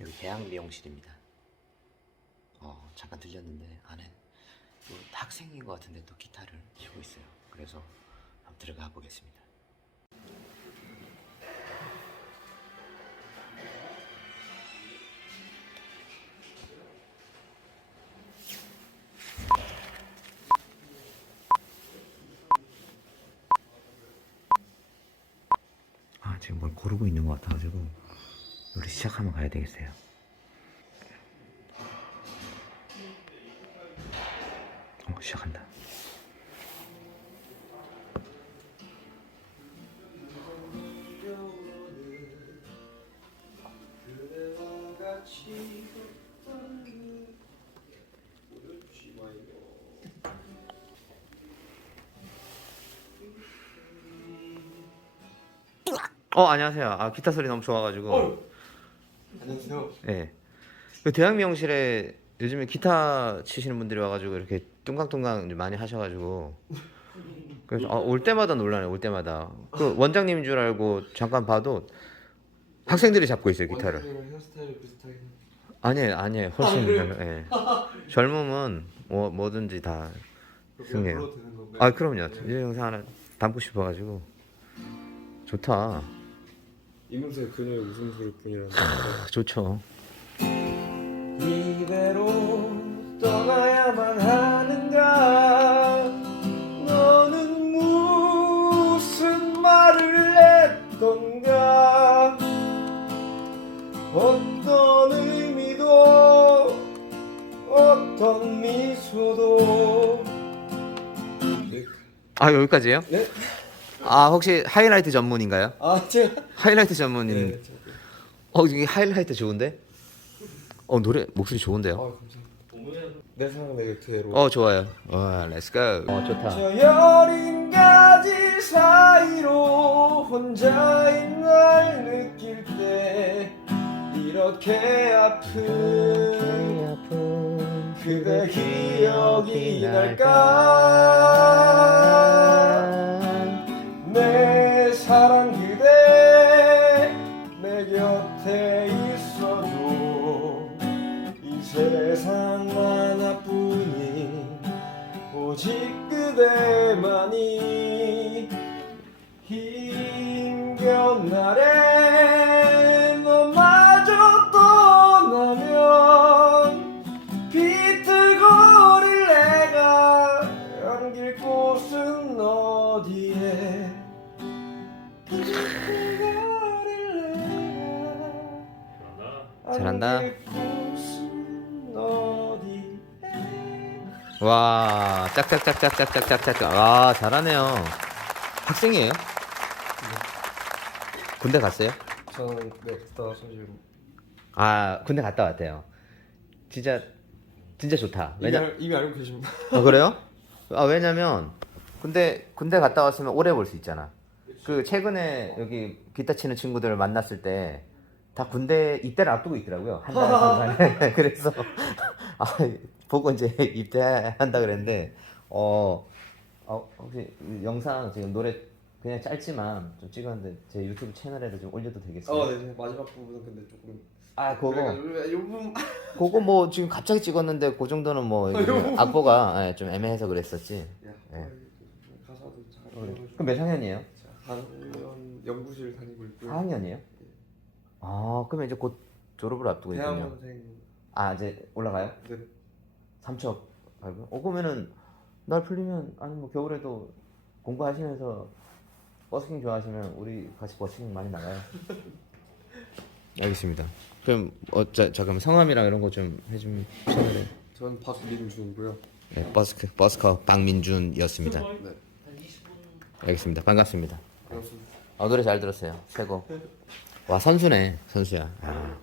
여기 대학 미용실입니다. 어, 잠깐 들렸는데 안에 또 학생인 것 같은데 또 기타를 치고 있어요. 그래서 한번 들어가 보겠습니다. 아 지금 뭘 고르고 있는 것 같아가지고 우리 시작하면 가야 되겠어요. 어 시작한다. 어 안녕하세요. 아 기타 소리 너무 좋아가지고. 안녕하세요. 예. 그 대학 미용실에 요즘에 기타 치시는 분들이 와가지고 이렇게 뚱강뚱강 이제 많이 하셔가지고 그래서 아, 올 때마다 놀라네 올 때마다 그 원장님인 줄 알고 잠깐 봐도 학생들이 잡고 있어요 기타를 원장님이랑 헤어스타일이. 아니에요 아니에요 훨씬 아, 예. 젊음은 뭐 뭐든지 다. 불러도 되는 건가요? 아 그럼요 네. 이 영상 하나 담고 싶어가지고 좋다 이문세 그녀의 웃음소리 뿐이라는 아, 좋죠 이대로 떠나야만 하는가 너는 무슨 말을 했던가 어떤 의미도 어떤 미소도 네. 아 여기까지예요? 네? 아 혹시 하이라이트 전문인가요? 아 제가 하이라이트 전문인 네, 제가. 어 이게 하이라이트 좋은데? 어 노래 목소리 아 좋은데요? 감사합니다 내 사랑 내 곁에로 어 좋아요. 어 렛츠고. 어 좋다. 저 여린 가지 사이로 혼자인 날 느낄 때 이렇게 아픈 아픈 그대 기억이 날까 세상 하나뿐인 오직 그대만이 힘겨운 날에 너마저 떠나면 비틀거릴 내가 안길 곳은 어디에 비틀거릴 내가 잘한다. 와 짝짝짝짝짝짝짝짝. 와 잘하네요. 학생이에요? 군대 갔어요? 저는 네 갔다 왔어요 지금 아 군대 갔다 왔대요. 진짜 진짜 좋다. 이미, 왜냐? 알, 이미 알고 계십니다 아 그래요? 아 왜냐면 군대 군대 갔다 왔으면 오래 볼 수 있잖아. 그 최근에 여기 기타 치는 친구들을 만났을 때 다 군대 입대를 앞두고 있더라고요. 한 달, 한 달에. 그래서 아, 보고 이제 입대한다 그랬는데 어, 어 혹시 이 영상 지금 노래 그냥 짧지만 좀 찍었는데 제 유튜브 채널에도 좀 올려도 되겠어요? 어 네 마지막 부분은 근데 조금 아 그거 그러니까 요 그거 뭐 지금 갑자기 찍었는데 그 정도는 뭐 이게 악보가 예, 좀 애매해서 그랬었지. 야 네. 가사도 잘 그럼 읽어가지고 몇 학년이에요? 4학년 연구실 다니고 있고요 4학년이에요? 아, 그러면 이제 곧 졸업을 앞두고 있군요. 대학원생 아, 이제 올라가요? 네. 삼척 알고? 어, 그러면은 날 풀리면 아니 뭐 겨울에도 공부하시면서 버스킹 좋아하시면 우리 같이 버스킹 많이 나가요. 알겠습니다. 그럼 어, 자, 잠깐만 성함이랑 이런 거 좀 해주면 채널에 전 박민준이고요 네, 버스크 버스커 박민준이었습니다. 네 알겠습니다. 반갑습니다. 반갑습니다 아, 노래 잘 들었어요. 최고. 와 선수네 선수야. 아.